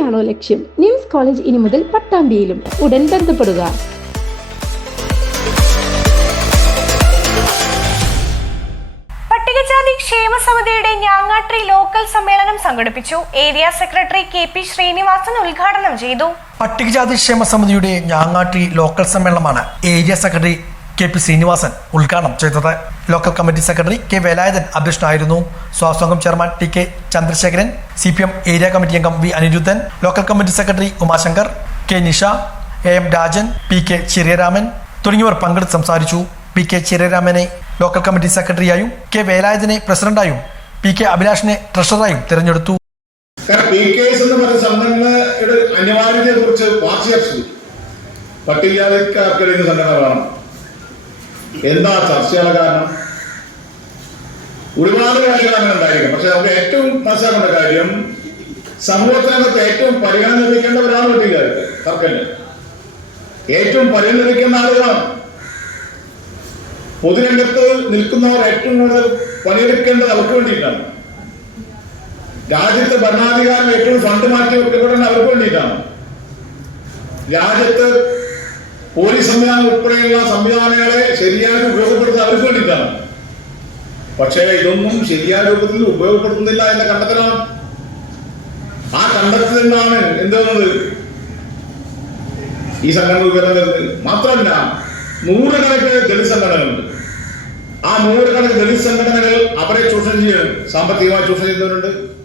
തന്നെയാണോ ലക്ഷ്യം? Nymphs college ഇനി മുതൽ പട്ടാമ്പിയിലും. ഉടൻ ബന്ധപ്പെടുക. പട്ടികജാതി ക്ഷേമ സമിതിയുടെ ഞാങ്ങാട്രി ലോക്കൽ സമ്മേളനം സംഘടിപ്പിച്ചു. ഏരിയ സെക്രട്ടറി KP ശ്രീനിവാസൻ ഉദ്ഘാടനം ചെയ്തു. പട്ടികജാതി ക്ഷേമ സമിതിയുടെ ഞാങ്ങാട്രി ലോക്കൽ സമ്മേളനമാണ് ഏരിയ സെക്രട്ടറി KP ശ്രീനിവാസൻ ഉദ്ഘാടനം ചെയ്തത്. Local committee secretary K Velayudhan അധ്യക്ഷനായിരുന്നു. സ്വാഗതം chairman TK Chandrasekharan, CPM area committee അംഗം V Aniruddhan, local committee secretary Umashankar, K Nisha, AM Rajan, PK Chiraraman തുടങ്ങിയവർ പങ്കെടുത്ത് സംസാരിച്ചു. PK ചിരരാമനെ ലോക്കൽ കമ്മിറ്റി സെക്രട്ടറിയായും K വേലായുധനെ പ്രസിഡന്റായും PK അഭിലാഷിനെ ട്രഷററായും തിരഞ്ഞെടുത്തു. അനിവാര്യതയെ കുറിച്ച് പട്ടികജാതിക്കാർക്കിടയിൽ സംഘടന വേണം. എന്താ ചർച്ചയുടെ കാരണം? ഒരുപാട് കാര്യങ്ങൾ അങ്ങനെ ഉണ്ടായിരിക്കും. പക്ഷെ നമുക്ക് ഏറ്റവും മനസ്സിലാക്കേണ്ട കാര്യം, സമൂഹത്തിനകത്ത് ഏറ്റവും പരിഗണന ലഭിക്കേണ്ടവരാണ് പട്ടികജാതിക്കാർ. തർക്കമില്ല. ഏറ്റവും പരിഗണന ലഭിക്കുന്ന ആളുകളാണ്. പൊതുരംഗത്ത് നിൽക്കുന്നവർ ഏറ്റവും കൂടുതൽ പണിയെടുക്കേണ്ടത് അവർക്ക് വേണ്ടിയിട്ടാണ്. രാജ്യത്ത് ഭരണാധികാരം ഏറ്റവും ഫണ്ട് മാറ്റി വെക്കപ്പെടുന്നത് അവർക്ക് വേണ്ടിയിട്ടാണ്. രാജ്യത്ത് പോലീസ് സംവിധാനം ഉൾപ്പെടെയുള്ള സംവിധാനങ്ങളെ ശരിയായി ഉപയോഗപ്പെടുത്തുന്നത് അവർക്ക് വേണ്ടിയിട്ടാണ്. പക്ഷേ ഇതൊന്നും ശരിയായ രൂപത്തിൽ ഉപയോഗപ്പെടുത്തുന്നില്ല എന്ന കണ്ടെത്തലാണ്. ആ കണ്ടെത്തലിൽ നിന്നാണ് എന്തുന്നത് ഈ സംഘടന വരുന്നത്. മാത്രമല്ല, നൂറുകണക്കിന് ദളിത് സംഘടനകളുണ്ട്. ആ നൂറുകണക്കിന് ദളിത് സംഘടനകൾ അവരെ ചൂഷണം ചെയ്യുന്നു, സാമ്പത്തികമായി ചൂഷണം ചെയ്യുന്നവരുണ്ട്.